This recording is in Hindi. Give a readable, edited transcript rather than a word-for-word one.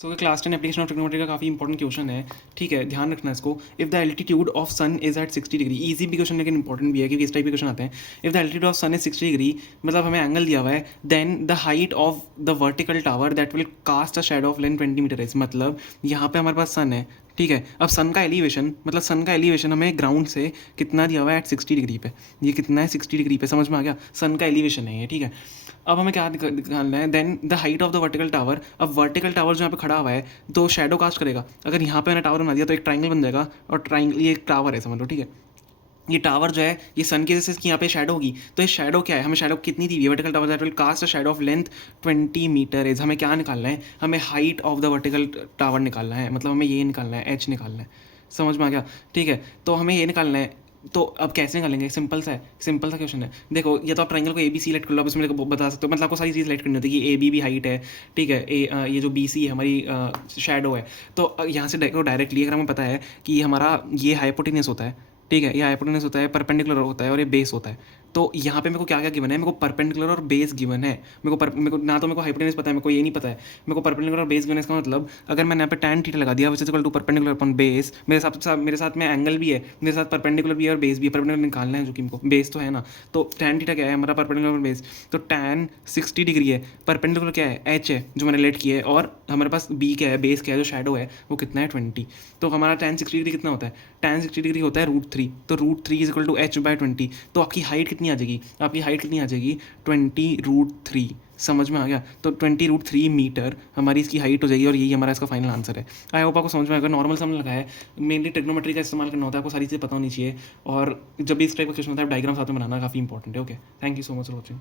So class 10 application of trigonometry का काफ़ी इंपॉर्टेंट क्वेश्चन है, ठीक है, ध्यान रखना इसको। If the altitude of sun is at 60 degree, easy भी क्वेश्चन लेकिन इंपॉर्टेंट भी है क्योंकि इस टाइप के क्वेश्चन आते हैं। If the altitude of sun is 60 degree, मतलब हमें एंगल दिया हुआ है, then the height of the vertical tower that will cast a shadow of length 20 metre is, मतलब यहाँ पे हमारे पास सन है, ठीक है। अब सन का एलिवेशन, मतलब सन का एलिवेशन हमें ग्राउंड से कितना दिया हुआ है एट 60 डिग्री पे, ये कितना है 60 डिग्री पे, समझ में आ गया, सन का एलिवेशन है ये, ठीक है। अब हमें क्या निकालना है, then the height of the vertical tower. अब वर्टिकल टावर जो यहाँ पे खड़ा हुआ है तो शैडो कास्ट करेगा, अगर यहाँ पे मैंने टावर बना दिया तो एक ट्राइंगल बन जाएगा, और ट्राइंगल ये एक टावर है समझ लो, ठीक है। ये टावर जो है ये सन की वजह से यहाँ पे शैडो होगी, तो ये शैडो क्या है, हमें शैडो कितनी दी हुई है, vertical tower that will cast a shadow of length 20 metre is. हमें क्या निकालना है, हमें height of the vertical tower निकालना है, मतलब हमें ये निकालना है, एच निकालना है, समझ में आ गया, ठीक है। तो हमें ये निकालना है, तो अब कैसे निकालेंगे, सिंपल सा है, सिंपल सा क्वेश्चन है। देखो या तो आप ट्राइंगल को ए बी सिलेक्ट कर लो, आप इसमें देखो बता सकते हो, मतलब आपको सारी चीज़ सेलेक्ट करनी होती है कि ए बी भी हाइट है, ठीक है, ये जो बी सी है हमारी शैडो है। तो यहाँ से डायरेक्टली अगर हमें पता है कि हमारा ये हाइपोटेनस होता है, ठीक है, ये हाइपोटेनस होता है, परपेंडिकुलर होता है और ये बेस होता है। तो यहाँ पे मेरे को क्या क्या गिवन है, मेरे को परपेंडिकुलर और बेस गिवन है, मेरे को ना तो मेरे को हाइपोटेनस पता है, मेरे को ये नहीं पता है, मेरे को परपेंडिकुलर और बेस गिवन है। इसका मतलब अगर मैंने यहाँ पे tan थीटा लगा दिया which is equal to perpendicular upon base, मेरे साथ में एंगल भी है, मेरे साथ परपेंडिकुलर भी है और बेस भी है, परपेंडिकुलर निकालना है जो कि मेरे को बेस तो है ना। तो tan थीटा क्या है हमारा, परपेंडिकुलर और बेस, तो tan 60 डिग्री है, परपेंडिकुलर क्या है h है जो मैंने लेट किया है, और हमारे पास b क्या है, बेस क्या है जो शैडो है वो कितना है 20। तो हमारा tan 60 डिग्री कितना होता है, tan 60 डिग्री होता है √3, तो √3 इज इक्वल टू h/20। तो आपकी हाइट कितनी आ जाएगी, आपकी हाइट कितनी आ जाएगी 20√3, समझ में आ गया। तो 20√3 मीटर हमारी इसकी हाइट हो जाएगी, और यही हमारा इसका फाइनल आंसर है। आई होप आपको समझ में आएगा, नॉर्मल सम लगा है, मेनली ट्रिग्नोमेट्री का इस्तेमाल करना होता है, आपको सारी चीज़ें पता होनी चाहिए, और जब भी इस टाइप का क्वेश्चन होता है डायग्राम साथ में बनाना काफ़ी इंपॉर्टेंट है। Okay, thank you so much for watching.